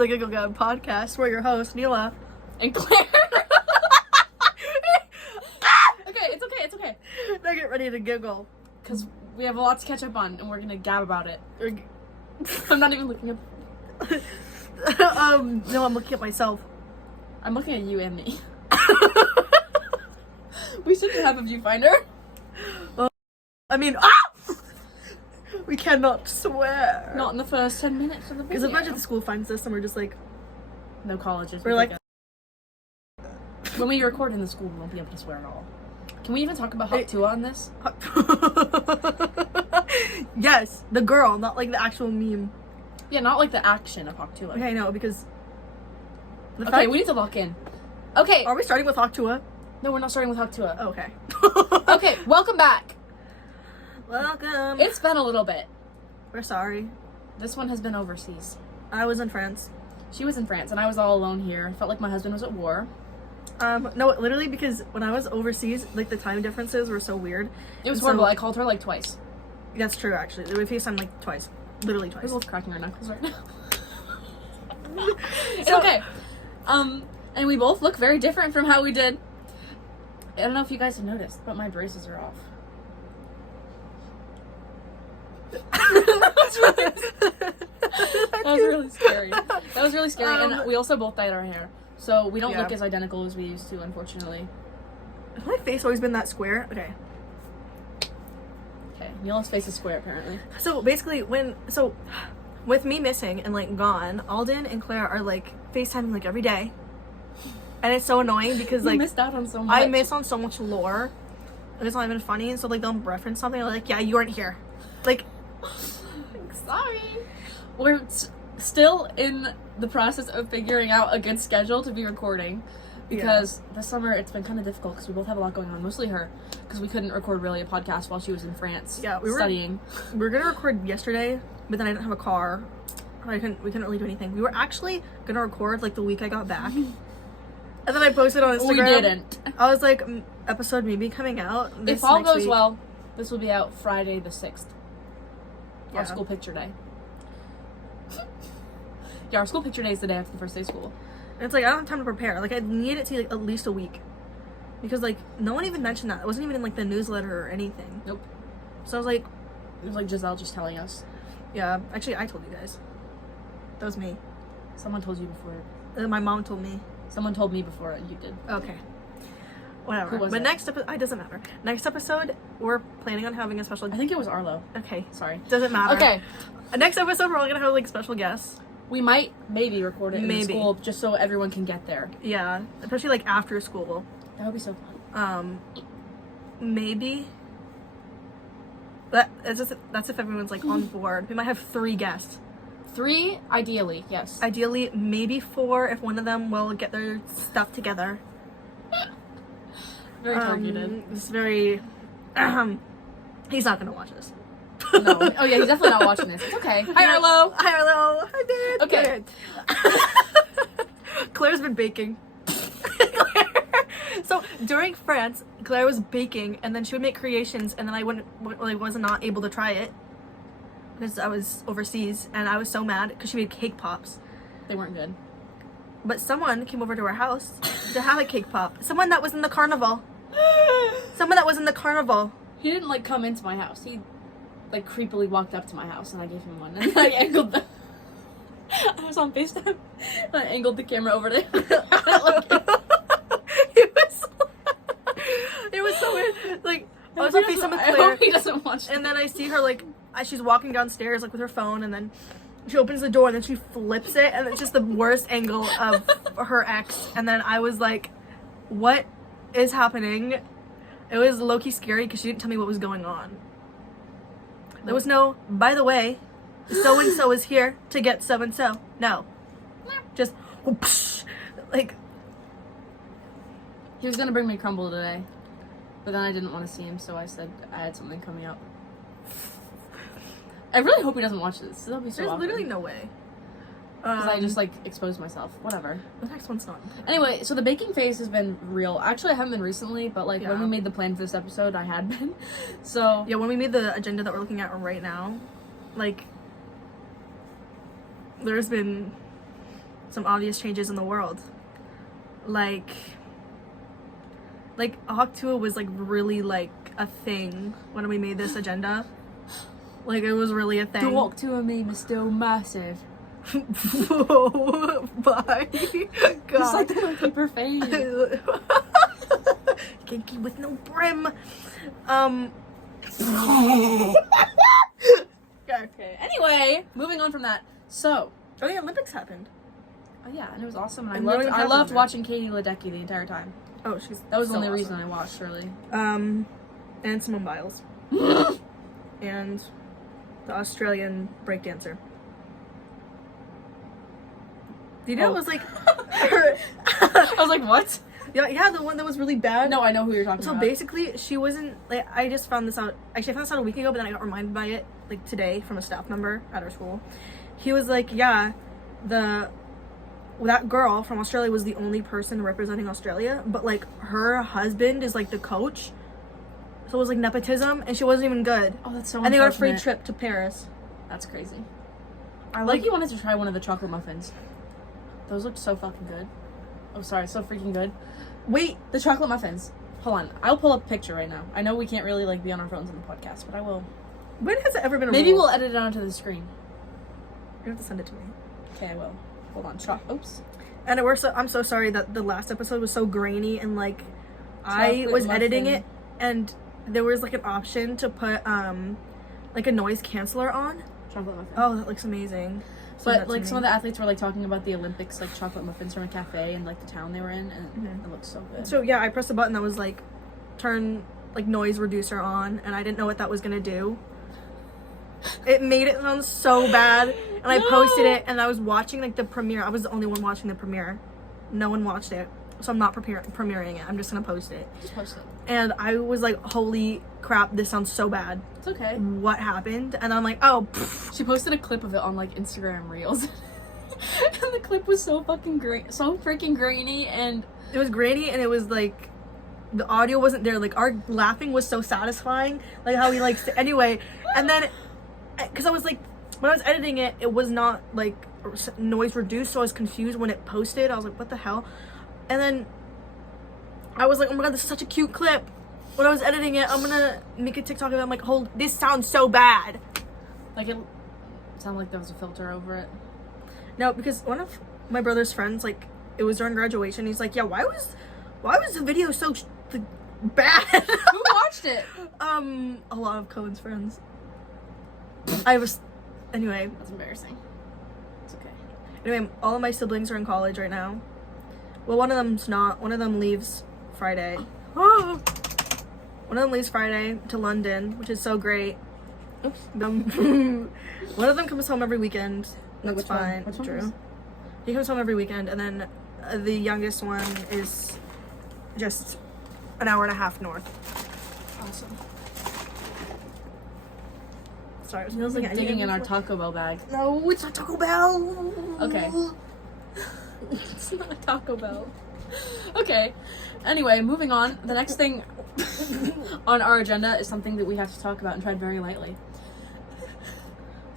the Giggle-Gab podcast. We're your hosts, Neela. And Claire. Okay, it's okay. Now get ready to giggle. Because we have a lot to catch up on, and we're gonna gab about it. I'm not even looking at... No, I'm looking at myself. I'm looking at you and me. We should have a viewfinder. We cannot swear. Not in the first 10 minutes of the video. Because imagine the school finds this and we're just like... No colleges. We're like... When we record in the school, we won't be able to swear at all. Can we even talk about Hot Tua on this? Yes, the girl, not like the actual meme. Yeah, not like the action of Hot Tua. Okay, no, because... Okay, we need to lock in. Okay. Are we starting with Hot Tua? No, we're not starting with Hot Tua. Oh, okay. Okay, welcome back. Welcome. It's been a little bit. We're sorry. This one has been overseas. I was in France. She was in France, and I was all alone here. I felt like my husband was at war. No, literally, because when I was overseas, like, the time differences were so weird. It was horrible. I called her, like, twice. That's true, actually. We FaceTimed, like, twice. Literally twice. We're both cracking our knuckles right now. It's okay. And we both look very different from how we did. I don't know if you guys have noticed, but my braces are off. That was really scary. That was really scary. And we also both dyed our hair. So we don't look as identical as we used to, unfortunately. Has my face always been that square? Okay. Okay, Neela's face is square, apparently. So basically, with me missing and, like, gone, Alden and Claire are, like, FaceTiming, like, every day. And it's so annoying because, like... You missed out on so much. I miss on so much lore. It's not even funny. And so, like, they'll reference something. Like, yeah, you weren't here. Like... Sorry. We're still in the process of figuring out a good schedule to be recording. Because this summer it's been kind of difficult because we both have a lot going on. Mostly her. Because we couldn't record really a podcast while she was in France studying. We were going to record yesterday, but then I didn't have a car. We couldn't really do anything. We were actually going to record, like, the week I got back. And then I posted on Instagram. We didn't. I was like, episode maybe coming out this If all next goes week. well, this will be out Friday the 6th. Yeah. Our school picture day. Yeah, our school picture day is the day after the first day of school. And it's like, I don't have time to prepare. Like, I need it to be, like, at least a week. Because, like, no one even mentioned that. It wasn't even in, like, the newsletter or anything. Nope. So I was like... It was like Giselle just telling us. Yeah, actually, I told you guys. That was me. Someone told you before. My mom told me. Someone told me before you did. Okay. Whatever. Who was but it? next episode, it doesn't matter. Next episode, we're planning on having a special... I think it was Arlo. Okay. Sorry. Doesn't matter. Okay. Next episode, we're all gonna have, like, special guests. We might maybe record it in the school just so everyone can get there. Yeah. Especially, like, after school. That would be so fun. Maybe. That's if everyone's, like, on board. We might have 3 guests. 3, ideally, yes. Ideally, maybe 4 if one of them will get their stuff together. Very targeted. It's very... he's not gonna watch this. No. Oh yeah, he's definitely not watching this. It's okay. Hi, Arlo. Hi, Arlo. Hi, babe. Okay. Claire's been baking. So during France, Claire was baking, and then she would make creations, and then I was not able to try it because I was overseas, and I was so mad because she made cake pops. They weren't good. But someone came over to our house to have a cake pop. Someone that was in the carnival. Someone that was in the carnival. He didn't, like, come into my house. He, like, creepily walked up to my house, and I gave him one, and I angled the... I was on FaceTime, and I angled the camera over to him. It was so weird. Like, I was on FaceTime with Claire. I hope he doesn't watch this. And then I see her, like, as she's walking downstairs, like, with her phone, and then she opens the door, and then she flips it, and it's just the worst angle of her ex. And then I was like, what is happening? It was low-key scary because she didn't tell me what was going on. There was no, by the way, so-and-so is here to get so-and-so. No. Just, whoosh, like... He was gonna bring me crumble today, but then I didn't want to see him, so I said I had something coming up. I really hope he doesn't watch this. That'll be so There's awkward. literally no way. Because I just, like, exposed myself. Whatever. The next one's not. Anyway, so the baking phase has been real. Actually, I haven't been recently, but, like, when we made the plan for this episode, I had been. So... Yeah, when we made the agenda that we're looking at right now, like, there's been some obvious changes in the world. Like Octua was like really like a thing when we made this agenda. Like it was really a thing. The Octua meme is still massive. Whoa, bye. God. Just like the paper fade. Kinky with no brim. Okay. Anyway, moving on from that. So, Oh, the Olympics happened. oh yeah, and it was awesome, and And what I happened loved there? watching Katie Ledecky the entire time. Oh, she's That was the so only awesome. reason I watched, really. And Simone Biles. And the Australian breakdancer. Do you know Oh. it was like I was like, what? yeah, the one that was really bad. No, I know who you're talking So about. basically, she wasn't like, I just found this out. Actually, I found this out a week ago, but then I got reminded by it like today from a staff member at our school. He was like, yeah, that girl from Australia was the only person representing Australia, but like her husband is like the coach. So it was like nepotism, and she wasn't even good. Oh, that's so And they got a free unfortunate. trip to Paris. That's crazy. I Like- like you wanted to try one of the chocolate muffins. Those looked so fucking good. Oh, sorry, so freaking good. Wait, The chocolate muffins. Hold on, I'll pull up a picture right now. I know we can't really like be on our phones in the podcast, but I will. when has it ever been a Maybe rule? we'll edit it onto the screen. You have to send it to me. Okay, I will. Hold on. Oops. And I'm so sorry that the last episode was so grainy and like I Chocolate was editing muffin. it and there was like an option to put like a noise canceller on. Chocolate muffin. Oh, that looks amazing. Send that But to like me. some of the athletes were like talking about the Olympics, like chocolate muffins from a cafe and like the town they were in, and Mhm. it looks so good. So yeah, I pressed a button that was like turn like noise reducer on, and I didn't know what that was gonna do. It made it sound so bad, and I posted No. it, and I was watching like the premiere. I was the only one watching the premiere. No one watched it, so I'm not premiering it. I'm just gonna post it. Just post it. And I was like, holy crap, this sounds so bad. It's okay. What happened? And I'm like, oh, pfft. She posted a clip of it on like Instagram Reels. And the clip was so fucking so freaking grainy, and It was grainy, and it was like the audio wasn't there. Like our laughing was so satisfying, like how we like anyway. And then, because I was like, when I was editing it, it was not like noise reduced, so I was confused when it posted. I was like, what the hell? And then I was like, oh my god, this is such a cute clip. When I was editing it, I'm gonna make a TikTok of it. I'm like, hold, this sounds so bad. like it sounded like there was a filter over it. No, because one of my brother's friends, like, it was during graduation. He's like, yeah, why was the video so bad? Who watched it? A lot of Cohen's friends. Anyway, That's embarrassing. It's okay. anyway, all of my siblings are in college right now. Well, one of them's not. One of them leaves Friday. One of them leaves Friday to London, which is so great. Oops. One of them comes home every weekend. That's Which one? fine. Which one Drew. is- He comes home every weekend, and then the youngest one is just an hour and a half north. Awesome. Sorry, I was Feels like looking at digging you. in our Taco Bell bag. No, it's not Taco Bell. Okay. It's not a Taco Bell. Okay. Anyway, moving on. The next thing on our agenda is something that we have to talk about and tread very lightly.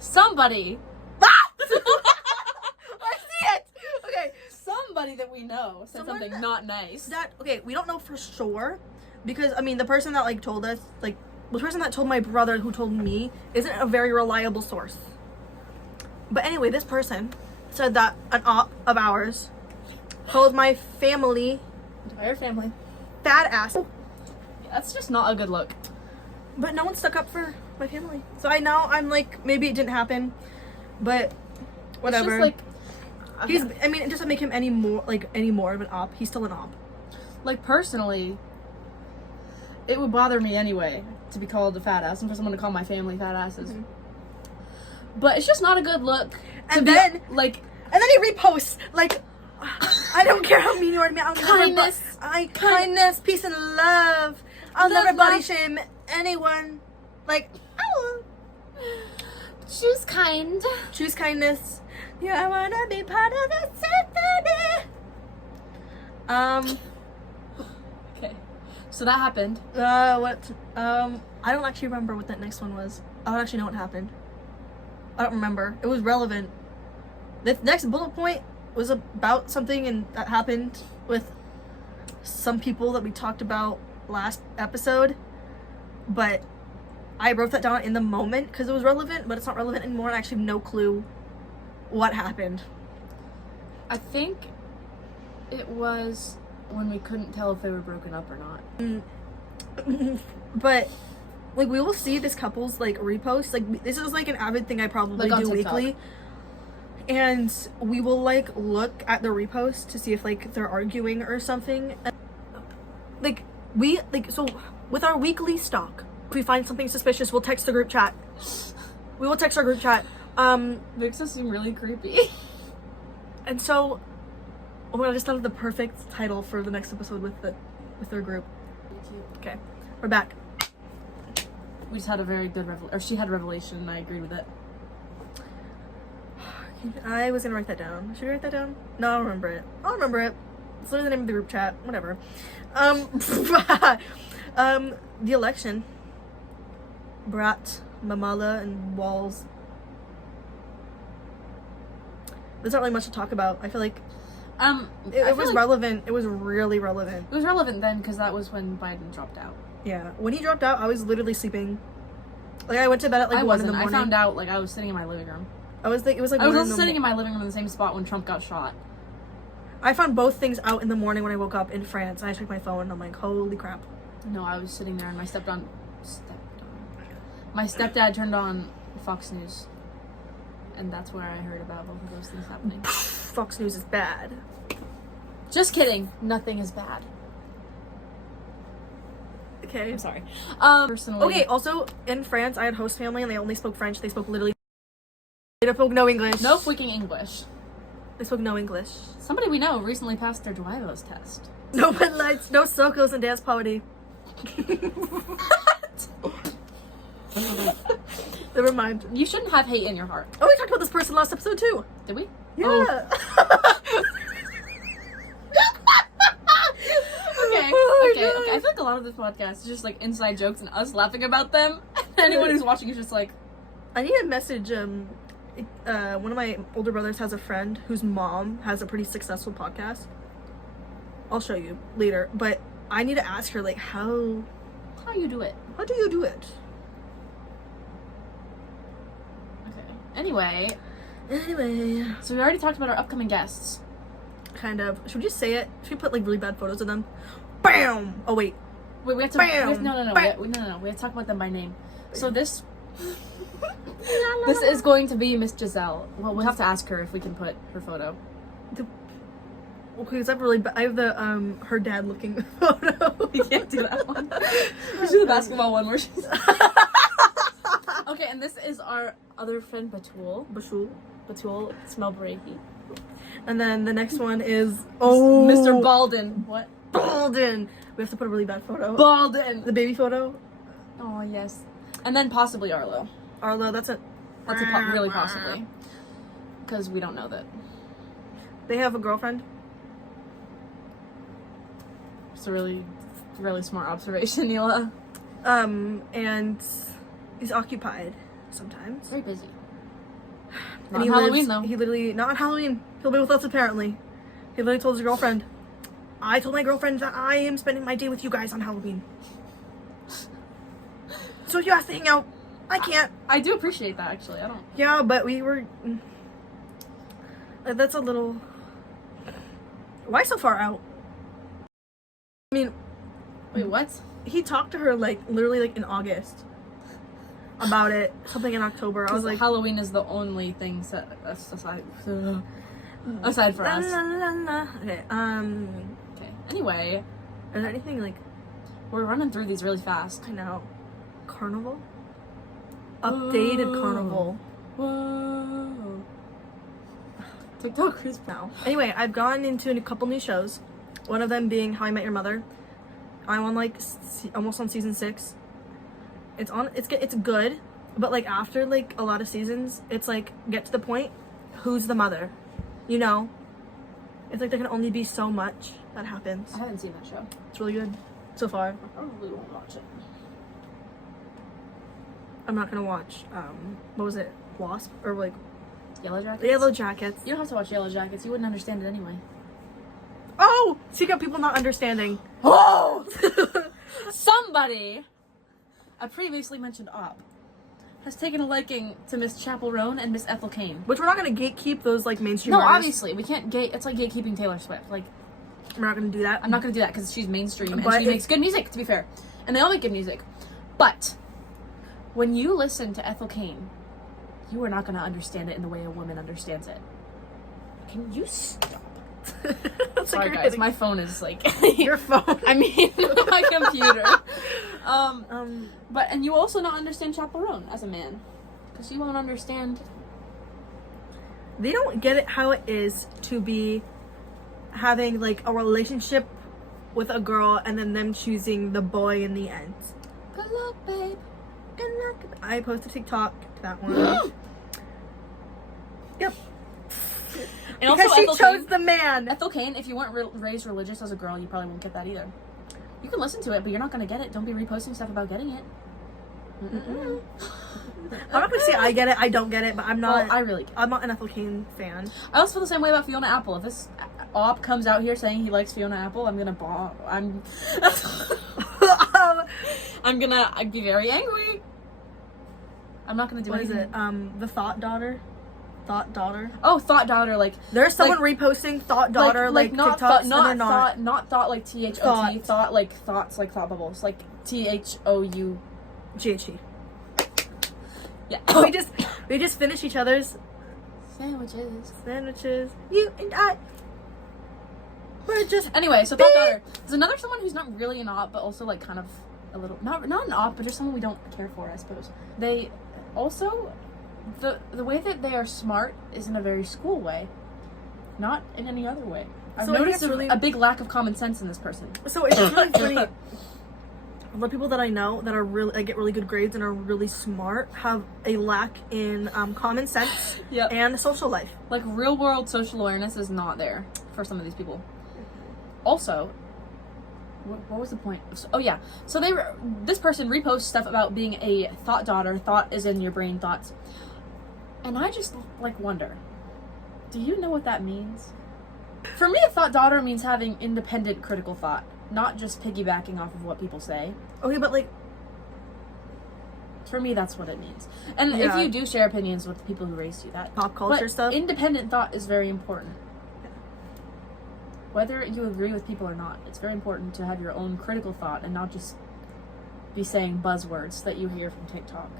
Somebody. I see it. Okay, Somebody that we know said Someone something that- not nice. okay, we don't know for sure because I mean the person that like told us, like the person that told my brother who told me isn't a very reliable source. But anyway, this person said that an op of ours called my family Entire family. fat ass. That's just not a good look. But no one stuck up for my family. So I know I'm like, maybe it didn't happen, but whatever. It's just like, He's, I mean, it doesn't make him any more of an op. He's still an op. like personally, it would bother me anyway to be called a fat ass and for someone to call my family fat asses. Mhm. But it's just not a good look. to And be, then- like, And then he reposts, like, I don't care how mean you are to me. I'll Kindness. kindness, peace, and love. I'll Love, never body love. shame anyone. Like, oh, choose kind. choose kindness. Yeah, I wanna be part of the symphony. Okay, so that happened. What? I don't actually remember what that next one was. I don't actually know what happened. I don't remember. It was relevant. The next bullet point was about something that happened with some people that we talked about last episode, but I wrote that down in the moment because it was relevant, but it's not relevant anymore, and I actually have no clue what happened. I think it was when we couldn't tell if they were broken up or not. But like we will see this couple's like reposts. Like this is like an avid thing I probably Like, do on TikTok. weekly. And we will like look at the repost to see if like they're arguing or something. So with our weekly stalk, if we find something suspicious, we'll text the group chat. We will text our group chat. Makes us seem really creepy. And so, oh my god, I just thought of the perfect title for the next episode with their group. Okay, we're back. We just had a very good she had a revelation and I agreed with it. I was gonna write that down. Should we write that down? No, I don't remember it. I'll remember it. It's literally the name of the group chat. Whatever. The election. Brat, Mamala, and Walls. There's not really much to talk about. I feel like it was relevant. It was really relevant. It was relevant then because that was when Biden dropped out. Yeah. When he dropped out, I was literally sleeping. Like I went to bed at like 1 in the morning. I found out like I was sitting in my living room. I was also sitting in my living room in the same spot when Trump got shot. I found both things out in the morning when I woke up in France. And I checked my phone and I'm like, holy crap. No, I was sitting there and my stepdad turned on Fox News. And that's where I heard about both of those things happening. Fox News is bad. Just kidding. Nothing is bad. Okay. I'm sorry. Personally. Okay, also, in France, I had host family and they only spoke French. They spoke literally... They spoke no English. No freaking English. They spoke no English. Somebody we know recently passed their driver's test. No red lights, no circles, and dance party. Never mind. You shouldn't have hate in your heart. Oh, we talked about this person last episode too. Did we? Yeah. Oh. Okay. I feel like a lot of this podcast is just like inside jokes and us laughing about them. Anyone who's watching is just like, I need a message. One of my older brothers has a friend whose mom has a pretty successful podcast. I'll show you later, but I need to ask her like how you do it. How do you do it? Okay. Anyway, so we already talked about our upcoming guests. Kind of. Should we just say it? Should we put like really bad photos of them? Bam! Oh wait. Wait, we have to. Bam! No. We have to talk about them by name. So this is going to be Miss Giselle. Well, we'll have to ask her if we can put her photo. Okay, because I have the her dad looking photo. We can't do that one. We should do the basketball one where she's. Okay, and this is our other friend Batul. Smell breaky. And then the next one is Mr. Baldwin. What? Baldwin. We have to put a really bad photo. Baldwin. The baby photo. Oh yes. And then possibly Arlo. That's really possibly. Because we don't know that. They have a girlfriend. It's a really, really smart observation, Neela. And he's occupied sometimes. Very busy. And Not on Halloween, though. He literally, not on Halloween. He'll be with us apparently. He literally told his girlfriend, I told my girlfriend that I am spending my day with you guys on Halloween. So if you have to hang out, I can't. I do appreciate that, actually. I don't. Yeah, but we were... That's a little... Why so far out? I mean... Wait, what? He talked to her, like, literally, like, in August. About it. Something in October. I was like... Halloween is the only thing aside for us. Okay, Okay, anyway. Is there anything, like... We're running through these really fast. I know. Carnival? Updated Carnival. Whoa. TikTokers now. Anyway, I've gone into a couple new shows. One of them being How I Met Your Mother. I'm on like almost on season 6. It's good, but like after like a lot of seasons, it's like get to the point. Who's the mother? You know, it's like there can only be so much that happens. I haven't seen that show. It's really good so far. I probably won't watch it. I'm not gonna watch. What was it? Wasp or like? Yellow Jackets? The Yellow Jackets. You don't have to watch Yellow Jackets. You wouldn't understand it anyway. Oh! Speak of people not understanding. Oh! Somebody, I previously mentioned Op, has taken a liking to Miss Chapel Roan and Miss Ethel Cain. Which we're not gonna gatekeep those, like, mainstream No, artists. obviously. We can't it's like gatekeeping Taylor Swift. Like, We're not gonna do that. I'm not gonna do that because she's mainstream and But she makes good music, to be fair. And they all make good music. But, when you listen to Ethel Cain, you are not gonna understand it in the way a woman understands it. Can you stop? That's Sorry, like guys. My phone is like... your phone. I mean, my computer. But, and you also not understand Chapel Roan as a man. Because you won't understand... They don't get it how it is to be having, like, a relationship with a girl and then them choosing the boy in the end. Good luck, babe. Good luck. I posted TikTok to that one. Yep. And Because also she Ethel chose Cain, the man. Ethel Cain, if you weren't raised religious as a girl, you probably won't get that either. You can listen to it, but you're not going to get it. Don't be reposting stuff about getting it. I'm not gonna say I get it, I don't get it, but I'm not. Well, I really get it. I'm not an Ethel Cain fan. I also feel the same way about Fiona Apple. If this op comes out here saying he likes Fiona Apple, I'm gonna I'd be very angry. I'm not gonna do What is anything. it? The Thought Daughter. Thought Daughter. Oh, Thought Daughter, like There's someone reposting Thought Daughter like not TikToks, thought, and not they're not. thought, not thought like THOT, thought like thoughts like thought bubbles, like THOU. GHE. Yeah. we just finish each other's sandwiches. You and I. We're just Anyway, so Thought Daughter. There's another someone who's not really an op, but also like kind of a little not an op, but just someone we don't care for, I suppose. They also the way that they are smart is in a very school way, not in any other way. I've So I think noticed it's really- a big lack of common sense in this person. So it's really funny. A lot of people that I know that are really get really good grades and are really smart have a lack in common sense Yep. and social life. Like real world social awareness is not there for some of these people. Also, what was the point? Oh yeah, so this person reposts stuff about being a thought daughter. Thought is in your brain, thoughts, and I just like wonder, do you know what that means? For me, a thought daughter means having independent critical thought, not just piggybacking off of what people say. Okay, but like, For me, that's what it means. And if Yeah. you do share opinions with the people who raised you, that pop culture but stuff. independent thought is very important. Whether you agree with people or not, it's very important to have your own critical thought and not just be saying buzzwords that you hear from TikTok.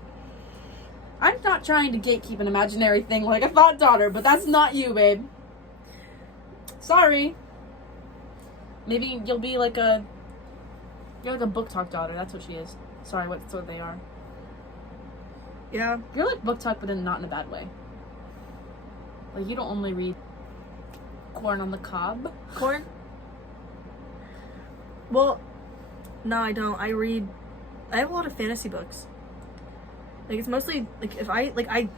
I'm not trying to gatekeep an imaginary thing like a thought daughter, but that's not you, babe. Sorry. Maybe you'll be like you're like a book talk daughter. That's what she is. Sorry, that's what they are. Yeah. You're like book talk, but not in a bad way. Like, you don't only read Corn on the Cob. Corn? Well, no, I don't. I have a lot of fantasy books. Like, it's mostly, like, I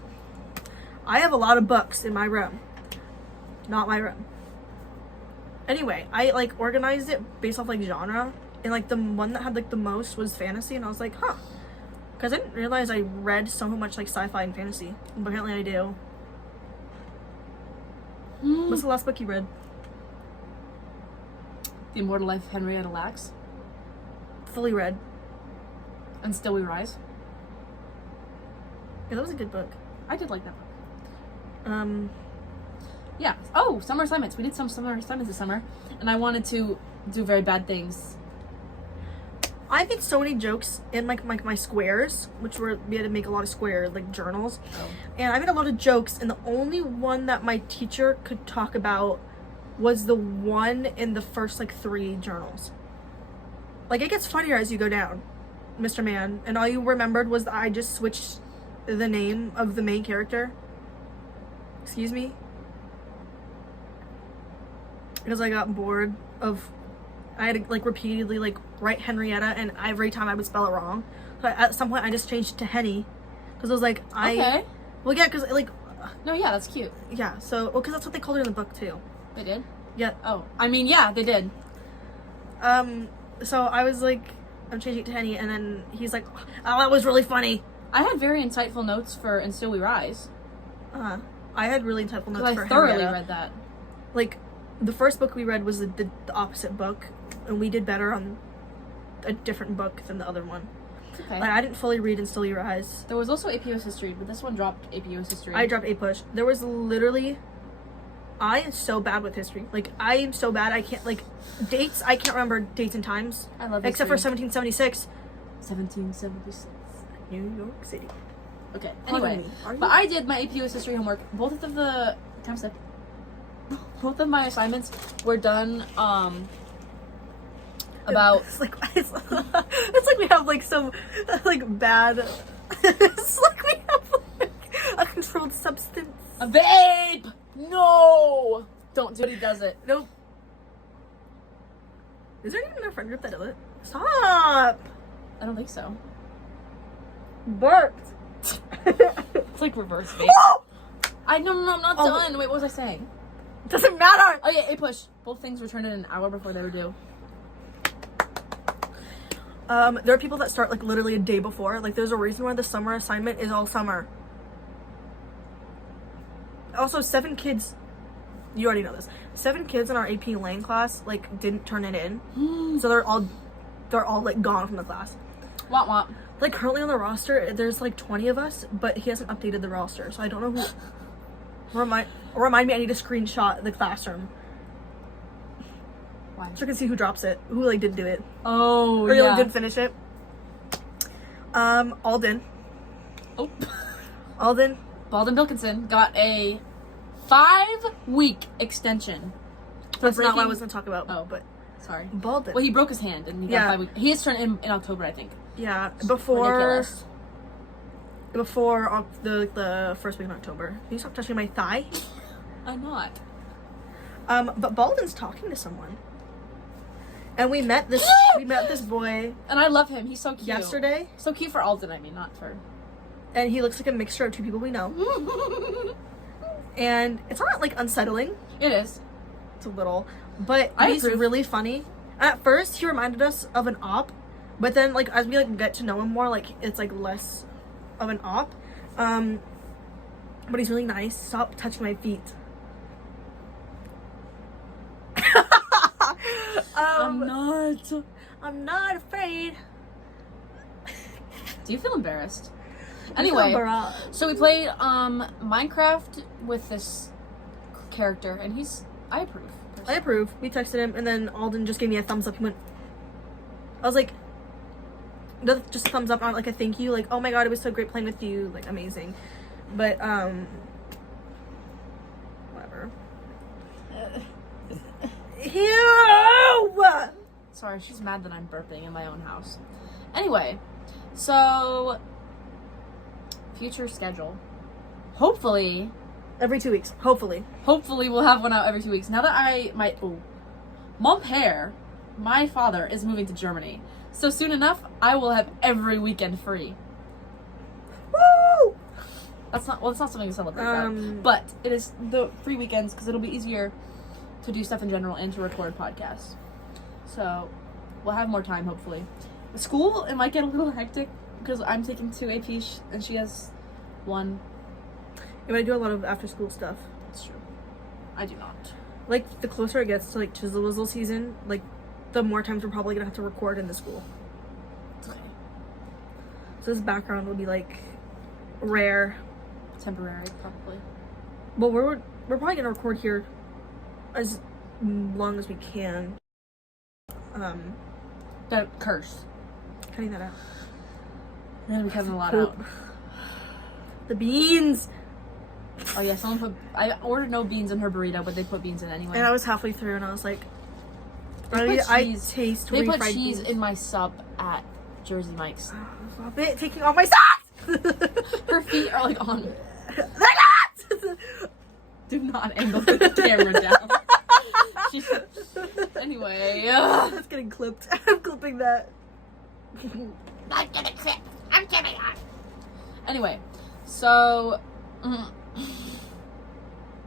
have a lot of books in my room. Not my room. Anyway, I, like, organized it based off, like, genre. And, like, the one that had, like, the most was fantasy. And I was like, huh. Because I didn't realize I read so much, like, sci-fi and fantasy. But apparently I do. What's the last book you read? The Immortal Life of Henrietta Lacks. Fully read. And Still We Rise. Yeah, that was a good book. I did like that book. Yeah. Oh, summer assignments. We did some summer assignments this summer. And I wanted to do very bad things. I made so many jokes in like my squares, which we had to make a lot of square like journals, and I made a lot of jokes. And the only one that my teacher could talk about was the one in the first like 3 journals. Like, it gets funnier as you go down, Mr. Man. And all you remembered was that I just switched the name of the main character. Excuse me. Because I got bored of. I had to like repeatedly like write Henrietta, and every time I would spell it wrong. So at some point I just changed it to Henny, because I was like, Okay. Well, yeah, because like, No, yeah, that's cute. yeah. So, well, because that's what they called her in the book too. They did? Yeah. Oh. I mean, yeah, they did. So I was like, I'm changing it to Henny, and then he's like, oh, that was really funny. I had very insightful notes for And Still We Rise. I had really insightful notes for I thoroughly Henrietta. read that. Like, the first book we read was the opposite book, and we did better on a different book than the other one. Okay. Like, I didn't fully read And Still Your Eyes. There was also AP US History, but this one dropped AP US History. I dropped A push. There was literally... I am so bad with history. Like, I am so bad. I can't, like, dates. I can't remember dates and times. I love Except for history. 1776. 1776. New York City. Okay. Pardon Anyway, me, are you? but I did my AP US History homework. Both of my assignments were done. About It's like it's like we have like some like bad. It's like we have like a controlled substance. a vape. No, don't do it. He does it. Nope. Is there even a friend group that does it? Stop. I don't think so. Burped. It's like reverse vape. Oh! I'm not Oh. done. Wait, what was I saying? Doesn't matter. Oh yeah, A push. Both things were turned in an hour before they were due. There are people that start like literally a day before. Like, there's a reason why the summer assignment is all summer. Also, 7 kids. You already know this. 7 kids in our AP Lang class like didn't turn it in, so they're all like gone from the class. Womp womp. Like, currently on the roster, there's like 20 of us, but he hasn't updated the roster, so I don't know who. Remind me, I need to screenshot the classroom Why? so I can see who drops it, who like didn't do it, Oh or yeah. like didn't finish it. Alden. Oh. Alden. Baldwin Wilkinson got a 5-week extension. That's not what I breaking- was gonna talk about. Oh. But Sorry. Baldwin. Well, he broke his hand and he got Yeah. 5 weeks. He is turned in October, I think. Yeah, Ridiculous. before the first week in October. Can you stop touching my thigh? I'm not. But Baldwin's talking to someone, and we met this boy And I love him. He's so cute. yesterday, So cute for Alden, I mean, not for. and he looks like a mixture of 2 people we know, and it's not like unsettling. It is. It's a little, but I he's approve. really funny. At first, he reminded us of an op, but then like as we like get to know him more, like it's like less of an op. But he's really nice. Stop touching my feet. not. I'm not afraid. Do you feel embarrassed? I feel Anyway, embarrassed. so we played Minecraft with this character, and I approve. I approve. We texted him, and then Alden just gave me a thumbs up. He went. I was like, just a thumbs up, not like a thank you. Like, oh my god, it was so great playing with you. Like, amazing. But whatever. Ew! Sorry, she's mad that I'm burping in my own house. Anyway, so future schedule. Hopefully Every 2 weeks, hopefully. we'll have one out every 2 weeks. Now that mon père, my father, is moving to Germany. So soon enough, I will have every weekend free. Woo! That's not something to celebrate about. But it is the free weekends because it'll be easier to do stuff in general and to record podcasts. So we'll have more time, hopefully. School, it might get a little hectic because I'm taking 2 APs and she has 1. Yeah, but I do a lot of after school stuff. That's true. I do not. Like, the closer it gets to like Chisel Wizzle season, like the more times we're probably gonna have to record in the school. Okay. So this background will be like rare. Temporary, probably. But we're probably gonna record here as long as we can. Don't curse. Cutting that out. Then we cutting a lot Poop. out. The beans. Oh yeah, I ordered no beans in her burrito, but they put beans in anyway. And I was halfway through, and I was like, They put I cheese. taste They put refried cheese beans. in my sub at Jersey Mike's. Stop it! Taking off my socks. Her feet are like on. They're not. Do not angle the camera down. She's... Anyway, That's getting clipped. I'm clipping that. I'm gonna clip. I'm getting on. Anyway, so.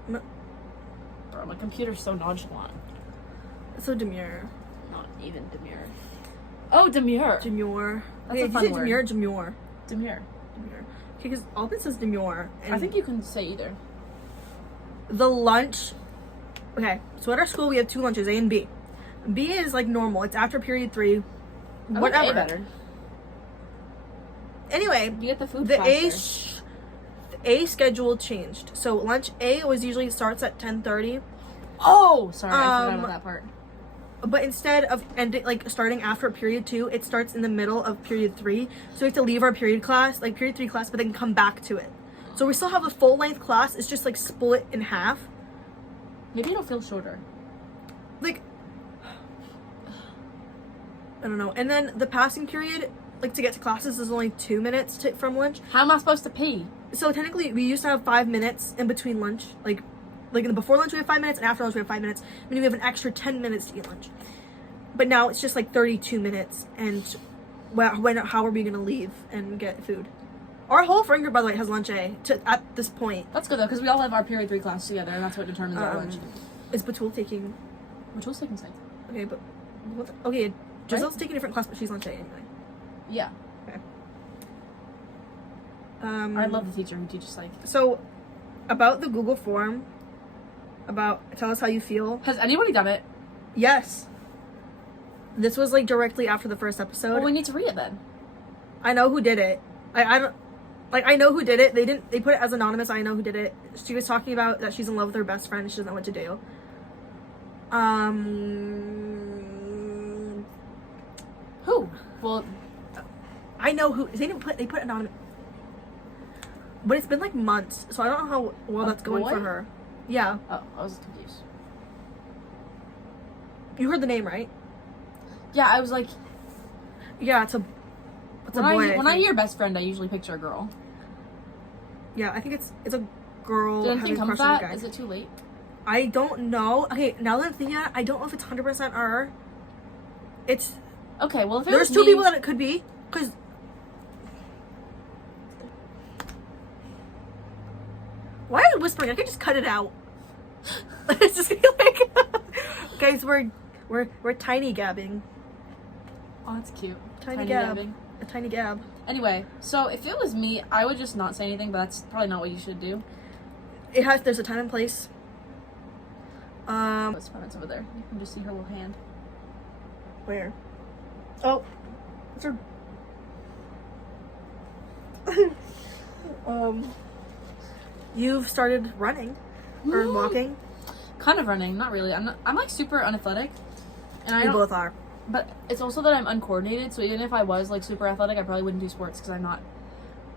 Bro, my computer's so nonchalant. So demure. Not even demure. Oh, demure. Demure. That's a Did fun you say word. demure or demure? Demure. Demure. Okay, because Alvin says demure. And I think you can say either. the lunch. Okay, so at our school we have 2 lunches, A and B. B is like normal. It's after period 3. I Whatever. like A better. Anyway, You get the food the faster. A schedule changed. So lunch A was usually starts at 10:30. Oh, sorry, I forgot about that part. But instead of starting after period 2, it starts in the middle of period 3. So we have to leave our period 3 class, but then come back to it. So we still have a full length class. It's just like split in half. Maybe it'll feel shorter. Like, I don't know. And then the passing period, like to get to classes, is only 2 minutes from lunch. How am I supposed to pee? So technically, we used to have 5 minutes in between lunch. Like before lunch we have 5 minutes, and after lunch we have 5 minutes. Meaning we have an extra 10 minutes to eat lunch. But now it's just like 32 minutes, and how are we gonna leave and get food? Our whole friend group, by the way, has lunch A at this point. That's good though, because we all have our period 3 class together, and that's what determines our lunch. Is Batul taking? Batule's taking science. Okay, but okay, Giselle's taking a different class, but she's lunch A anyway. Yeah. Okay. I love the teacher who teaches psych. So, about the Google form, tell us how you feel. Has anybody done it? Yes. This was like directly after the first episode. Well, we need to read it then. I know who did it. I don't like. I know who did it. They put it as anonymous. I know who did it. She was talking about that she's in love with her best friend and she doesn't know what to do. Who? Well, I know who. They put anonymous. But it's been like months, so I don't know how well that's going for boy? her. Yeah. oh, I was confused. You heard the name, right? Yeah, I was like, Yeah, it's a when boy. I hear best friend, I usually picture a girl. Yeah, I think it's a girl Did having anything a come of crush on a that? guy. Is it too late? I don't know. Okay, now that I'm thinking about it, I don't know if it's 100% her. It's Okay, well if it there's was 2 me, people that it could be, because why are you whispering? I could just cut it out. It's just gonna be like, guys, we're tiny gabbing. Oh, that's cute. Tiny gab. gabbing. A tiny gab. Anyway, so if it was me, I would just not say anything, but that's probably not what you should do. There's a time and place. What's fun? It's over there. You can just see her little hand. Where? Oh, what's her? You've started running or walking. Kind of running, not really. I'm like super unathletic, and I We don't, both are. But it's also that I'm uncoordinated. So even if I was like super athletic, I probably wouldn't do sports because I'm not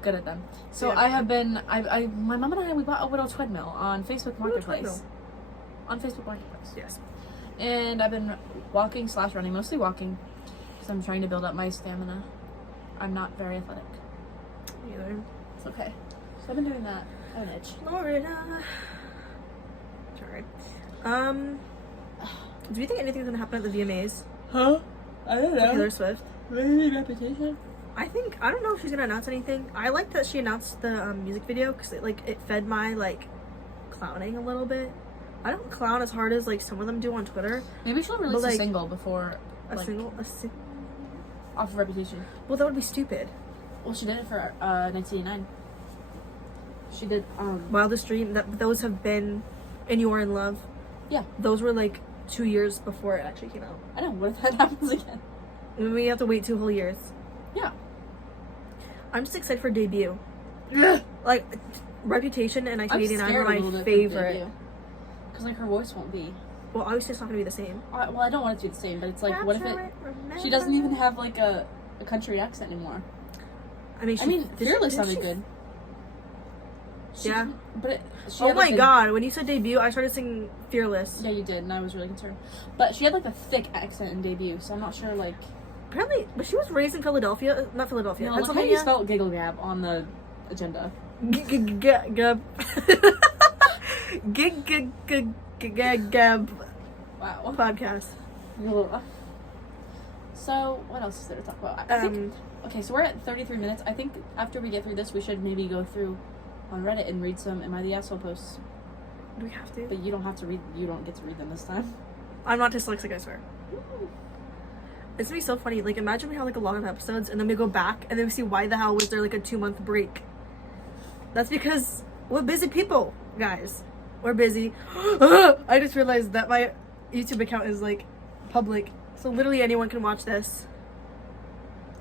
good at them. So Yeah. I have been. My mom and I, we bought a Widow treadmill on Facebook Marketplace. treadmill? On Facebook Marketplace. Yes. And I've been walking / running, mostly walking, because I'm trying to build up my stamina. I'm not very athletic. Either. It's okay. So I've been doing that. I have an itch. Florida. Sorry. Do you think anything's gonna happen at the VMAs? Huh? I don't For Taylor Swift? Maybe reputation. I don't know if she's gonna announce anything. I like that she announced the music video because it fed my clowning a little bit. I don't clown as hard as some of them do on Twitter. Maybe she'll release But, a single before off of Reputation. Well, that would be stupid. Well, she did it for 1989. She did Wildest Dream. Those have been, and You Are in Love. Yeah. Those were 2 years before it actually came out. I know. What if that happens again? And we have to wait 2 whole years. Yeah. I'm just excited for debut. Reputation and I'm 1989 scared were a little my bit favorite. Because her voice won't be. Well, obviously it's not gonna be the same. Well, I don't want it to be the same, but it's what if it? She doesn't even have a country accent anymore. I mean, Fearless sounded good. Yeah. But she Oh had, my god! When you said debut, I started singing Fearless. Yeah, you did, and I was really concerned. But she had a thick accent in debut, so I'm not sure Apparently, but she was raised in Philadelphia. Not Philadelphia. No, look how you spelled Giggle-Gab on the agenda. Giggle-Gab. Giggle-Gab Wow. podcast. So, what else is there to talk about? I think, okay, so we're at 33 minutes. I think after we get through this, we should maybe go through on Reddit and read some Am I the Asshole posts. Do we have to? But you don't have to read, you don't get to read them this time. I'm not dyslexic, I swear. It's gonna be so funny. Imagine we have a lot of episodes and then we go back and then we see why the hell was there a 2-month break. That's because we're busy people, guys. We're busy. I just realized that my YouTube account is like public, so literally anyone can watch this.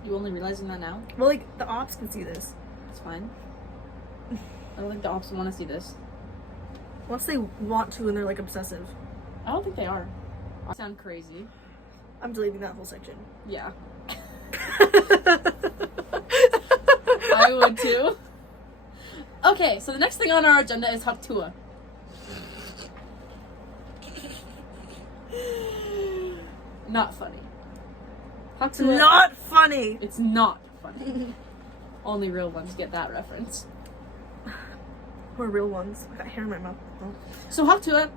You only realizing that now? Well, like the ops can see this. It's fine. I don't think the ops want to see this. Once they want to and they're like obsessive. I don't think they are. I sound crazy. I'm deleting that whole section. Yeah. I would too. Okay, so the next thing on our agenda is Haktua. Not funny. Haktua. Not funny. It's not funny. Only real ones get that reference. We're real ones. I got hair in my mouth. Oh. So Haktua,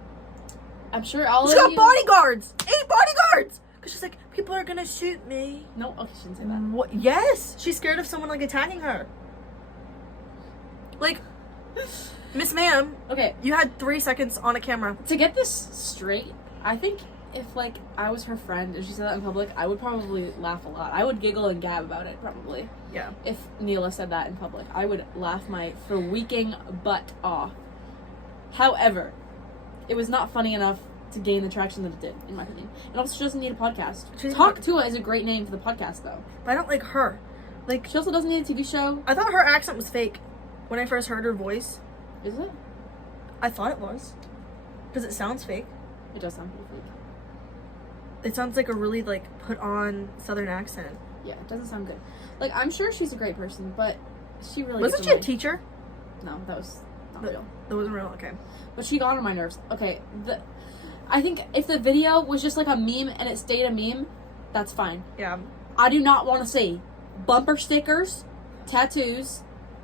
I'm sure all She of got you... bodyguards! 8 bodyguards! Because she's like, people are gonna shoot me. No, okay, she didn't say that. What? Yes! She's scared of someone like attacking her. Like, Miss Ma'am, Okay, you had 3 seconds on a camera. to get this straight, I think if, like, I was her friend and she said that in public, I would probably laugh a lot. I would giggle and gab about it, probably. Yeah. If Neela said that in public, I would laugh my freaking butt off. However, it was not funny enough to gain the traction that it did, in my opinion. And also, she doesn't need a podcast. Talk to It is a great name for the podcast, though. But I don't like her. Like, She also doesn't need a TV show. I thought her accent was fake when I first heard her voice. Is it? I thought it was. Because it sounds fake. It does sound pretty fake. It sounds like a really, like, put on southern accent. Yeah, it doesn't sound good. Like, I'm sure she's a great person, but she really Wasn't gets she a on my- teacher? No, that was not That- real. That wasn't real? Okay. But she got on my nerves. Okay, I think if the video was just like a meme and it stayed a meme, that's fine. Yeah. I do not want to see bumper stickers, tattoos,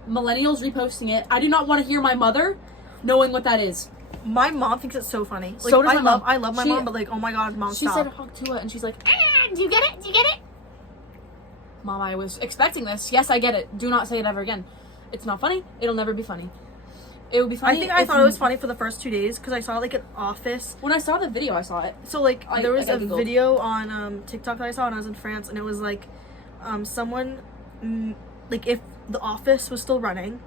millennials reposting it. I do not want to hear my mother knowing what that is. My mom thinks it's so funny. Like, So does my mom. I love my She- mom, but like, oh my god, mom, She stop. said Haktua and she's like, do you get it? Do you get it? Mom, I was expecting this. Yes, I get it. Do not say it ever again. It's not funny. It'll never be funny. It would be funny. I think I if thought you- it was funny for the first 2 days because I saw like an office. When I saw the video, I saw it. So like I there was got a giggled. video on TikTok that I saw when I was in France, and it was like someone like if The Office was still running,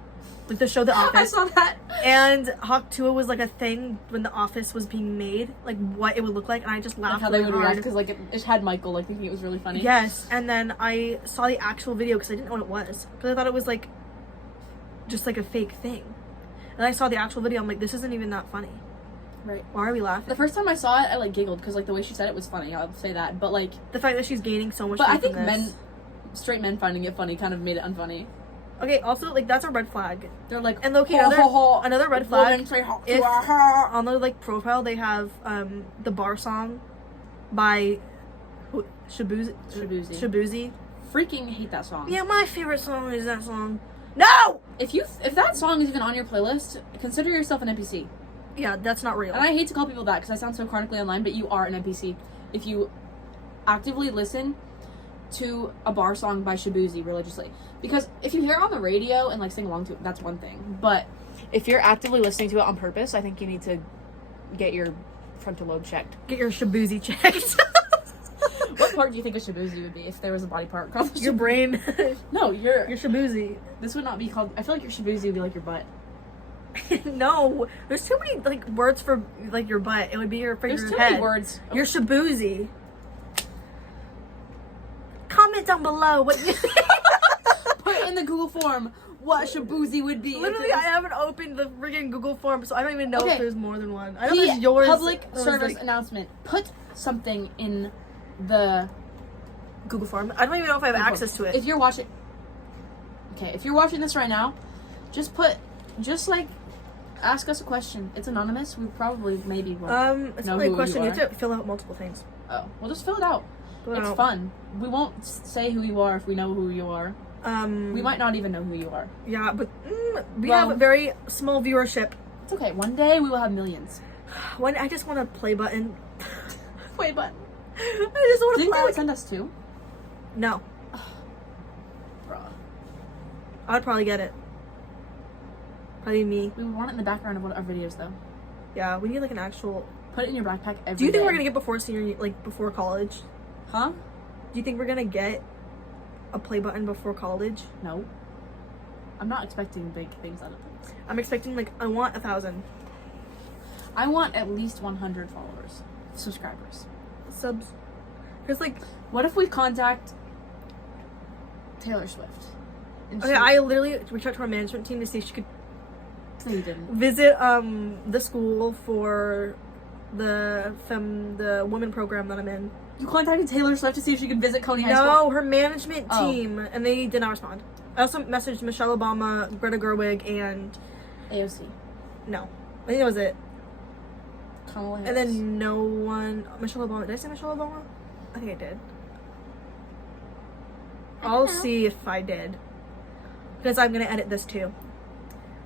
like the show The Office. I saw that. And Haktua was like a thing when The Office was being made, like what it would look like, and I just Like laughed how they really would react hard. because like it had Michael like thinking it was really funny. Yes, and then I saw the actual video because I didn't know what it was, because I thought it was like just like a fake thing. And I saw the actual video. I'm like, this isn't even that funny. Right. Why are we laughing? The first time I saw it, I like giggled because like the way she said it was funny. I'll say that, but like, The fact that she's gaining so much. but I weight think from this. straight men finding it funny kind of made it unfunny. Okay, also like that's a red flag. They're like, And low-key, "Ho, another- ho, ho, another red if flag, women say ho to if- her." On their like profile, they have the bar song by Shabuzi. Shabuzi. Freaking hate that song. Yeah, my favorite song is that song. No. If that song is even on your playlist, consider yourself an NPC. Yeah, that's not real. And I hate to call people that because I sound so chronically online, but you are an NPC if you actively listen to a bar song by Shabuzi religiously. Because if you hear it on the radio and like sing along to it, that's one thing. But if you're actively listening to it on purpose, I think you need to get your frontal lobe checked. Get your Shabuzi checked. What part do you think a Shabuzi would be if there was a body part called Your brain. No, Your Shabuzi. this would not be called. I feel like your Shabuzi would be like your butt. No, there's too many like words for like your butt. It would be your There's figure too head. many words. Your Shabuzi. Comment down below what you Put in the Google form what Shabuzi would be. Literally, I haven't opened the friggin' Google form, so I don't even know Okay. if there's more than one. I know there's yours. Public there's, service like, announcement. Put something in the Google form. I don't even know if I have Google access to it. If you're watching, okay, if you're watching this right now, just like ask us a question. It's anonymous. We probably maybe won't. It's know only a who question. you You have to fill out multiple things. Oh, well, just fill it out. Fill it It's out. fun. We won't say who you are if we know who you are. We might not even know who you are. Yeah, but we Well- have a very small viewership. It's okay. One day we will have millions. When I just want a play button. Wait, but I just want do to you think play. they would send us two? No, Bruh. I would probably get it. Probably me. We would want it in the background of one of our videos, though. Yeah, we need like an actual. Put it in your backpack every day. Do you think we're gonna get before senior, like before college? Huh? Do you think we're gonna get a play button before college? No. I'm not expecting big things out of things. I'm expecting like I want 1,000. I want at least 100 followers. Subscribers. Subs. Because, like... What if we contact Taylor Swift? Okay, I literally reached out to our management team to see if she could No, you didn't. visit the school for the women program that I'm in. You contacted Taylor Swift to see if she could visit Coney High School? No, her management team, and they did not respond. I also messaged Michelle Obama, Greta Gerwig, and... AOC. No. I think that was it. Kamala Harris. And then no one... Michelle Obama. Did I say Michelle Obama? I think I did. I'll see if I did. Because I'm going to edit this too.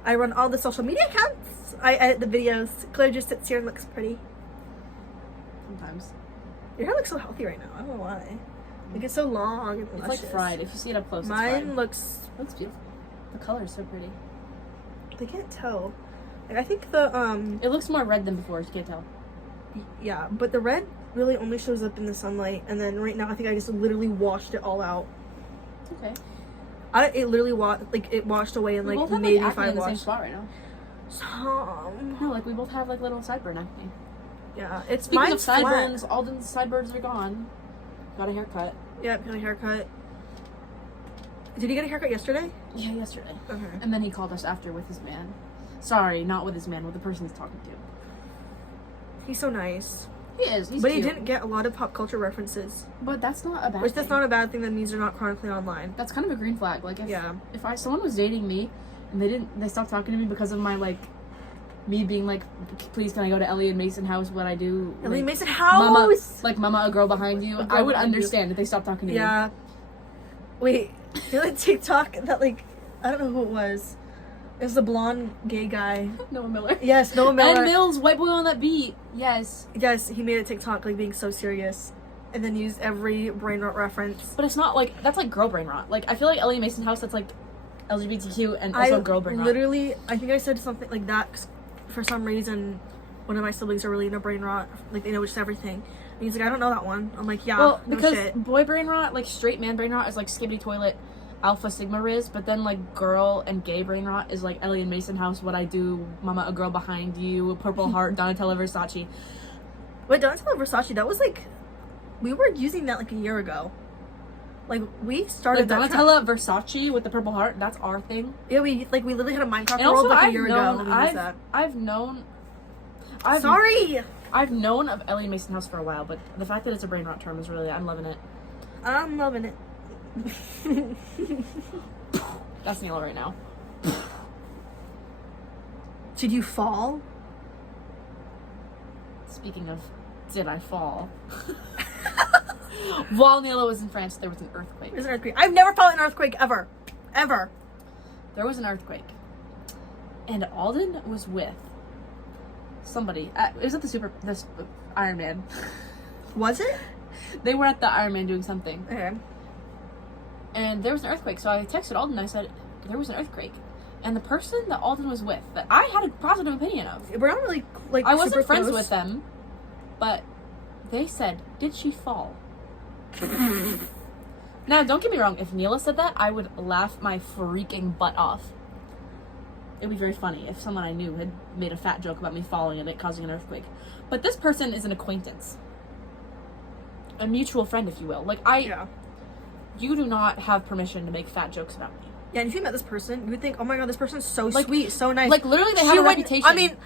I run all the social media accounts. I edit the videos. Claire just sits here and looks pretty. Sometimes. Your hair looks so healthy right now. I don't know why. Like, it's so long and It's luscious. like fried. If you see it up close, it's Mine fried. looks... It looks beautiful. The color is so pretty. They can't tell. Like, I think the, It looks more red than before, you can't tell. yeah, but the red really only shows up in the sunlight. And then right now, I think I just literally washed it all out. It's okay. It literally it washed away in We like both have maybe like acne 5 in the same washes. spot right now. Some. No, like we both have like little sideburn acne. Yeah, it's Speaking of mine's sideburns, flat. Alden's sideburns are gone. Got a haircut. Yep, got a haircut. Did he get a haircut yesterday? Yeah, yesterday. Okay. And then he called us after with his man. Sorry, not with his man, with the person he's talking to. He's so nice. He is. He's But cute. he didn't get a lot of pop culture references. But that's not a bad Which thing. that's not a bad thing. That means they're not chronically online. That's kind of a green flag. Like if Yeah. someone was dating me and they stopped talking to me because of my like me being like, please can I go to Ellie and Mason house? What I do? Ellie like, Mason Mama, House. Mama, a girl behind you. A girl I would behind you. understand if they stopped talking to you. Yeah. Wait, you know that TikTok that like I don't know who it was. It was the blonde gay guy. Noah Miller. Yes, Noah Miller. And Mills, white boy on that beat. Yes. Yes, he made a TikTok like being so serious, and then used every brain rot reference. But it's not like that's like girl brain rot. Like I feel like Ellie Mason house that's like LGBTQ and also girl brain rot. Literally, I think I said something like that 'cause for some reason. One of my siblings are really into brain rot. Like they know just everything. And he's like, I don't know that one. I'm like, yeah, Well, no because shit. boy brain rot, like straight man brain rot is like skibbity toilet, alpha sigma riz, but then like girl and gay brain rot is like Ellie and Mason house, what I do, Mama, a girl behind you, Purple Heart, Donatella Versace. Wait, Donatella Versace. That was like, we were using that like a year ago. Like we started Like that. Donatella Versace with the Purple Heart, that's our thing. Yeah, we literally had a Minecraft And world also, like a I've year ago. known, And we used that. Sorry. I've known of Ellie and Mason house for a while, but the fact that it's a brain rot term is really, I'm loving it. I'm loving it. That's Neil right now. Did you fall? Speaking of, did I fall? While Nilo was in France, there was an earthquake. There's an earthquake. I've never felt an earthquake ever. Ever. There was an earthquake. And Alden was with somebody. It was at the Iron Man. Was it? They were at the Iron Man doing something. Okay. And there was an earthquake. So I texted Alden and I said, there was an earthquake. And the person that Alden was with, that I had a positive opinion of. We're not really like. I wasn't super friends close. with them. But they said, did she fall? Now, don't get me wrong. If Neela said that, I would laugh my freaking butt off. It would be very funny if someone I knew had made a fat joke about me falling and it causing an earthquake. But this person is an acquaintance. A mutual friend, if you will. Like, Yeah. You do not have permission to make fat jokes about me. Yeah, and if you met this person, you would think, oh my god, this person's so Like- sweet, so nice. Like, literally, they have She a wouldn't- reputation. I mean,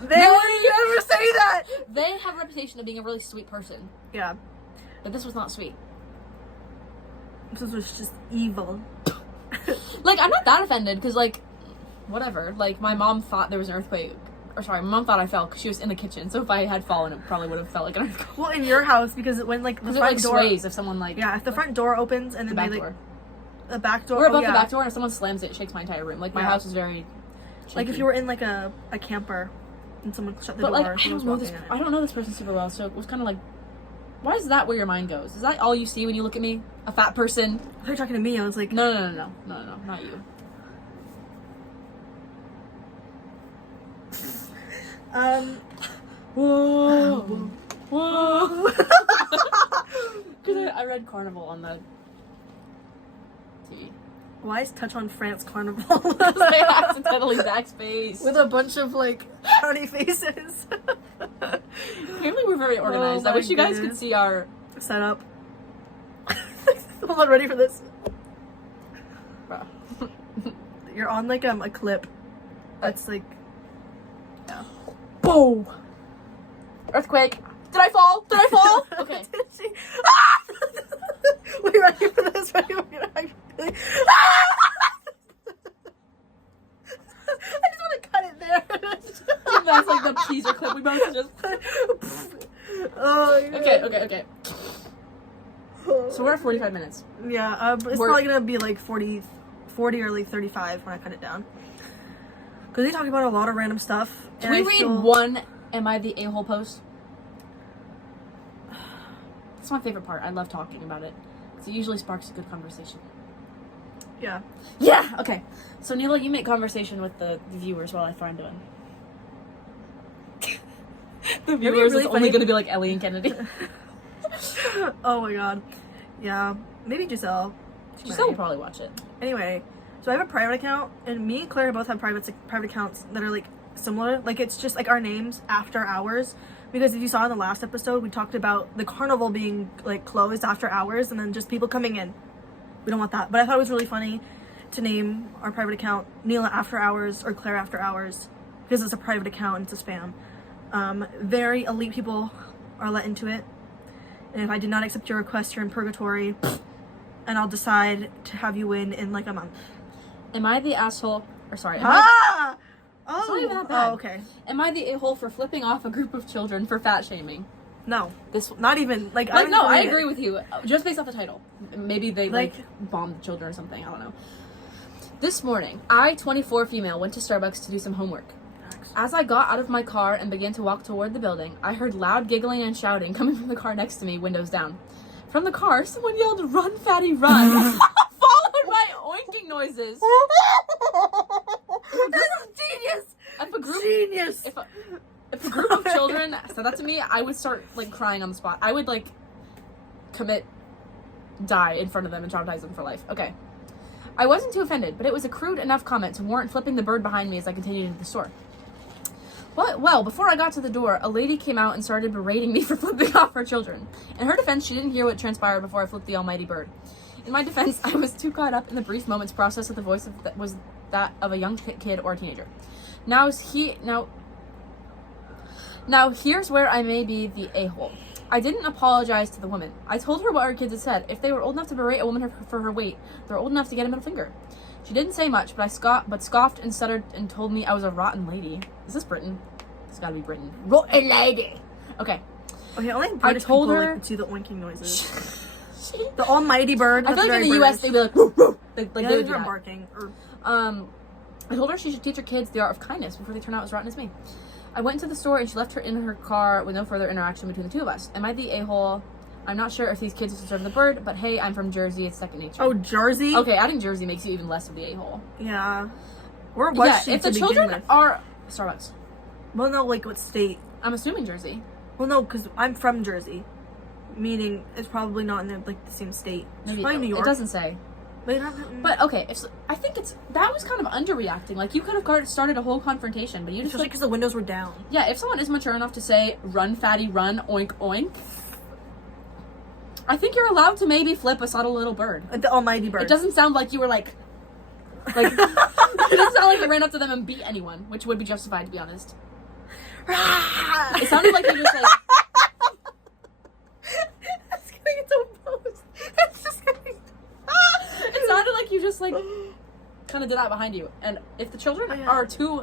they wouldn't ever say that. They have a reputation of being a really sweet person. Yeah. But this was not sweet. This was just evil. Like, I'm not that offended, because, like, whatever. Like, my mom thought there was an earthquake. Or, sorry, my mom thought I fell, because she was in the kitchen. So if I had fallen, it probably would have felt like an earthquake. Well, in your house, because when like the Because it, front like, door, sways if someone, like... yeah, if the front door opens and The then back they, door. the back door, We're above yeah. the back door, and if someone slams it, it shakes my entire room. Like, my Yeah. house is very shaky. Like if you were in like a camper and someone shut the But, door. like, and I someone don't was know this... walking in it. I don't know this person super well, so it was kind of like... Why is that where your mind goes? Is that all you see when you look at me? A fat person? I thought you were talking to me. I was like, No, not you. Whoa. Whoa. Because I read Carnival on the TV. Why is Touch on France Carnival? They accidentally backspace. With a bunch of, like, frowny faces. Apparently we're very organized. I wish you guys could see our... setup. Hold on, ready for this? Bro. You're on, like, a clip. That's, like... Yeah. Boom! Earthquake. Did I fall? Did I fall? Okay. Did she? Ah! Wait, ready for this? Ready for this? I just want to cut it there. That's like the teaser clip we both just... Oh, yeah. Okay. So we're at 45 minutes. Yeah, it's probably gonna be like 40 or like 35 when I cut it down. Because they talk about a lot of random stuff. Can we read one Am I the A-hole post? That's my favorite part. I love talking about it. Because it usually sparks a good conversation. Yeah. Yeah! Okay. So, Neela, you make conversation with the viewers while I find one. The viewers really is only going to be like Ellie and Kennedy. Oh my god. Yeah. Maybe Giselle. Giselle will probably watch it. Anyway, so I have a private account, and me and Claire both have private accounts that are like similar. Like it's just like our names after hours. Because if you saw in the last episode, we talked about the carnival being like closed after hours, and then just people coming in. We don't want that. But I thought it was really funny to name our private account Neela After Hours or Claire After Hours because it's a private account and it's a spam. Very elite people are let into it. And if I did not accept your request, you're in purgatory. And I'll decide to have you win in like a month. Am I the asshole? Or sorry. Oh! It's not even that bad. Oh, okay. Am I the a-hole for flipping off a group of children for fat shaming? No. This Not even, like no, I agree with you. Just based off the title. Maybe they like bombed the children or something. I don't know. This morning, I, 24 female, went to Starbucks to do some homework. As I got out of my car and began to walk toward the building, I heard loud giggling and shouting coming from the car next to me, windows down. From the car, someone yelled, "Run, fatty, run!" followed by oinking noises. This is genius! Genius! If a group of children said that to me, I would start, like, crying on the spot. I would, like, die in front of them and traumatize them for life. Okay. I wasn't too offended, but it was a crude enough comment to warrant flipping the bird behind me as I continued into the store. Well, before I got to the door, a lady came out and started berating me for flipping off her children. In her defense, she didn't hear what transpired before I flipped the almighty bird. In my defense, I was too caught up in the brief moment's process that the voice was that of a young kid or a teenager. Now here's where I may be the a-hole. I didn't apologize to the woman. I told her what her kids had said. If they were old enough to berate a woman for her weight, they're old enough to get a middle finger. She didn't say much, but scoffed and stuttered and told me I was a rotten lady. Is this Britain? It's gotta be Britain. Rotten lady! Okay. Okay, only British told people her like, do the oinking noises. The almighty bird. I feel like in the US they'd be like, woo, woo. They would do that. Barking. Or... I told her she should teach her kids the art of kindness before they turn out as rotten as me. I went into the store and she left her in her car with no further interaction between the two of us. Am I the a-hole? I'm not sure if these kids deserve the bird, but hey, I'm from Jersey. It's second nature. Oh, Jersey? Okay, adding Jersey makes you even less of the a-hole. Yeah. Or was if the children are... Starbucks. Well, no, like what state? I'm assuming Jersey. Well, no, because I'm from Jersey. Meaning it's probably not in the same state. It's probably New York. It doesn't say. But okay, I think that was kind of underreacting. Like, you could have started a whole confrontation, but you just... Especially because the windows were down. Yeah, if someone is mature enough to say, "Run, fatty, run, oink, oink," I think you're allowed to maybe flip a subtle little bird. The almighty bird. It doesn't sound like you were like... it doesn't sound like you ran up to them and beat anyone, which would be justified, to be honest. It sounded like you just like... It's getting its own post. It's just getting... It sounded like you just like kind of did that behind you. And if the children are too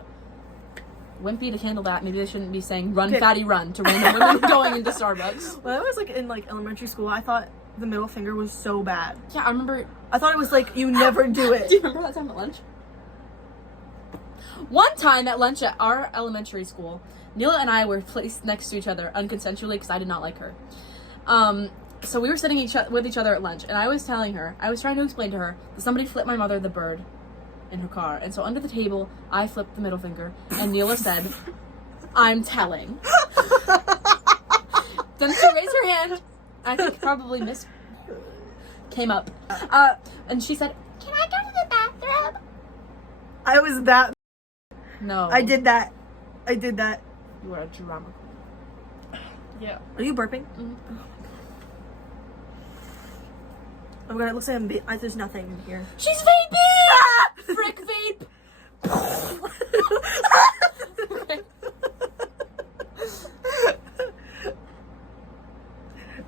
wimpy to handle that, maybe they shouldn't be saying "run, fatty, run" to random women going into Starbucks. When I was like in elementary school, I thought the middle finger was so bad. Yeah, I remember. I thought it was like you never do it. Do you remember that time at lunch? One time at lunch at our elementary school, Neela and I were placed next to each other unconsensually because I did not like her. So we were sitting with each other at lunch, and I was trying to explain to her that somebody flipped my mother the bird in her car. And so under the table, I flipped the middle finger, and Neela said, "I'm telling." Then she raised her hand. I think probably Miss came up. And she said, "Can I go to the I was that. No. I did that. You were a drama queen. Yeah. Are you burping? Mm-hmm. Oh my god, it looks like there's nothing in here. She's vaping! Frick vape!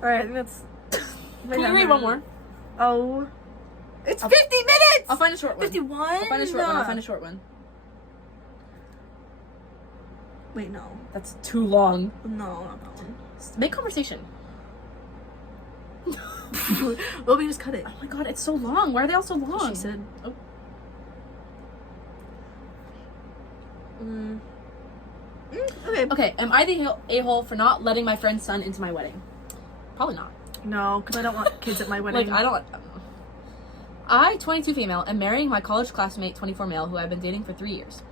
Alright, I think that's... Can we read one more? Oh. It's 50 minutes! I'll find a short one. 51? I'll find a short one. Wait, no. That's too long. No, not that one. Make conversation. Well, we just cut it. Oh my god, it's so long. Why are they all so long? She said. Oh. Okay. Okay, am I the a-hole for not letting my friend's son into my wedding? Probably not. No, because I don't want kids at my wedding. Like, I, 22 female, am marrying my college classmate, 24 male, who I've been dating for 3 years.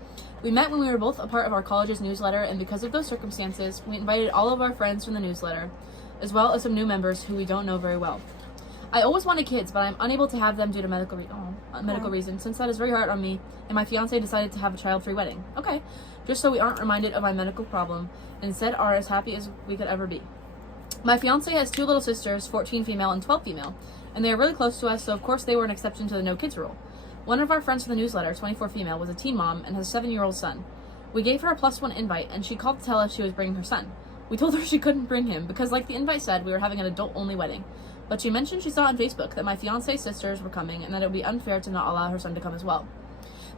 We met when we were both a part of our college's newsletter, and because of those circumstances, we invited all of our friends from the newsletter, as well as some new members who we don't know very well. I always wanted kids, but I'm unable to have them due to medical reasons, since that is very hard on me, and my fiance decided to have a child-free wedding. Okay, just so we aren't reminded of my medical problem, and instead are as happy as we could ever be. My fiance has 2 little sisters, 14 female and 12 female, and they are really close to us, so of course they were an exception to the no kids rule. One of our friends from the newsletter, 24 female, was a teen mom and has a 7-year-old son. We gave her a +1 invite, and she called to tell us she was bringing her son. We told her she couldn't bring him, because like the invite said, we were having an adult-only wedding. But she mentioned she saw on Facebook that my fiance's sisters were coming, and that it would be unfair to not allow her son to come as well.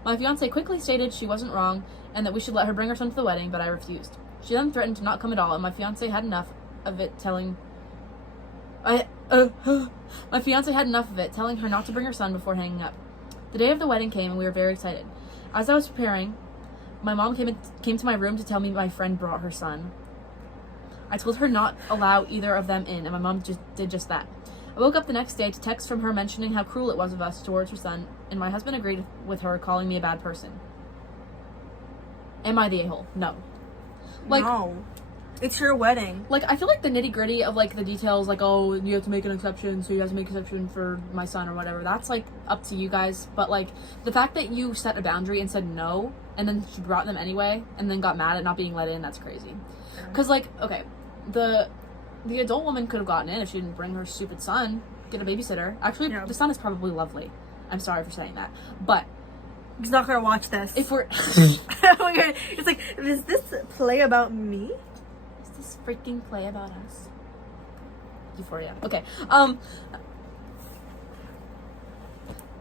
My fiance quickly stated she wasn't wrong, and that we should let her bring her son to the wedding, but I refused. She then threatened to not come at all, and my fiance had enough of it telling her not to bring her son before hanging up. The day of the wedding came, and we were very excited. As I was preparing, my mom came to my room to tell me my friend brought her son. I told her not allow either of them in, and my mom did just that. I woke up the next day to text from her mentioning how cruel it was of us towards her son, and my husband agreed with her, calling me a bad person. Am I the a-hole? No. No. It's your wedding. Like, I feel like the nitty-gritty of, like, the details, like, oh, you have to make an exception, so you have to make an exception for my son or whatever, that's, like, up to you guys. But, like, the fact that you set a boundary and said no, and then she brought them anyway, and then got mad at not being let in, that's crazy. Because, like, okay, the adult woman could have gotten in if she didn't bring her stupid son, get a babysitter. Actually, The son is probably lovely. I'm sorry for saying that. But he's not gonna watch this. If we're... It's like, is this play about me? Is this freaking play about us? Euphoria. Okay.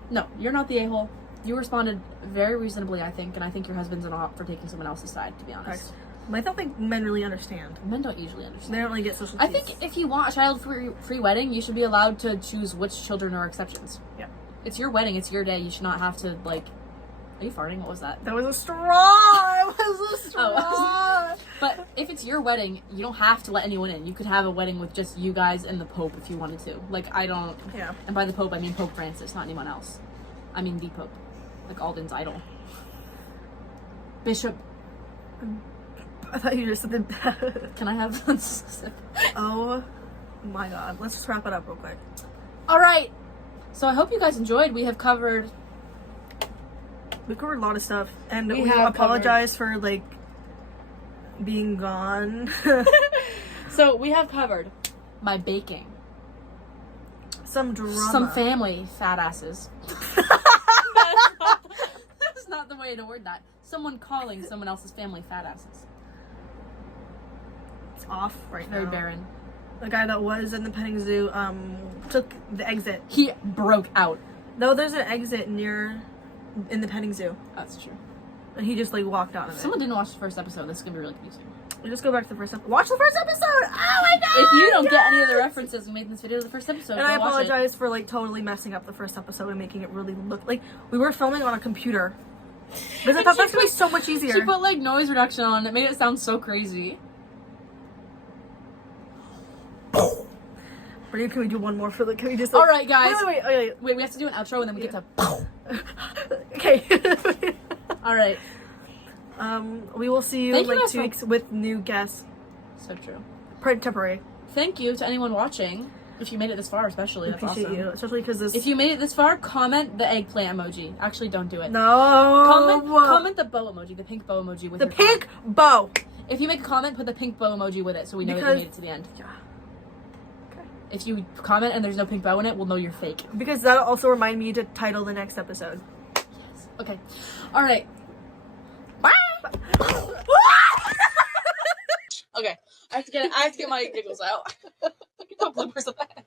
No, you're not the a-hole. You responded very reasonably, I think, and I think your husband's an op for taking someone else's side, to be honest. I don't think men really understand. Men don't usually understand. They don't really get social I cues. think if you want a child-free wedding, you should be allowed to choose which children are exceptions. Yeah. It's your wedding. It's your day. You should not have to, like... Are you farting? What was that? That was a straw! It was a straw! Oh. But if it's your wedding, you don't have to let anyone in. You could have a wedding with just you guys and the Pope if you wanted to. Like, I don't... Yeah. And by the Pope, I mean Pope Francis, not anyone else. I mean the Pope. Like Alden's idol. Bishop... I thought you just said that. Can I have one sip? Oh my god. Let's just wrap it up real quick. Alright. So I hope you guys enjoyed. We covered a lot of stuff. And we have apologize for, like, being gone. So we have covered my baking. Some drama. Some family fat asses. That's not the way to word that. Someone calling someone else's family fat asses. It's off right now. Very barren. The guy that was in the petting zoo took the exit. He broke out. No, there's an exit in the petting zoo. That's true. And he just, like, walked out of it. Someone didn't watch the first episode. This is gonna be really confusing. Just go back to the first episode. Watch the first episode! Oh my god! If you don't get any of the references we made in this video to the first episode, and I go watch it. apologize for, like, totally messing up the first episode and making it really look like we were filming on a computer. Because I thought that's gonna be so much easier. She put, like, noise reduction on. It made it sound so crazy. Can we do one more for the? Can we just? Like, all right, guys. Wait. We have to do an outro and then we get to. Okay. All right. We will see you in like 2 weeks with new guests. So true. Temporary. Thank you to anyone watching. If you made it this far, especially, I that's appreciate awesome. you, especially because this. If you made it this far, comment the eggplant emoji. Actually, don't do it. No. Comment the bow emoji, the pink bow emoji with the your pink comment. bow. If you make a comment, put the pink bow emoji with it, so we know that you made it to the end. Yeah. Okay. If you comment and there's no pink bow in it, we'll know you're fake. Because that'll also remind me to title the next episode. Yes. Okay. All right. Bye. Okay. I have to get my giggles out. I can put bloopers of that.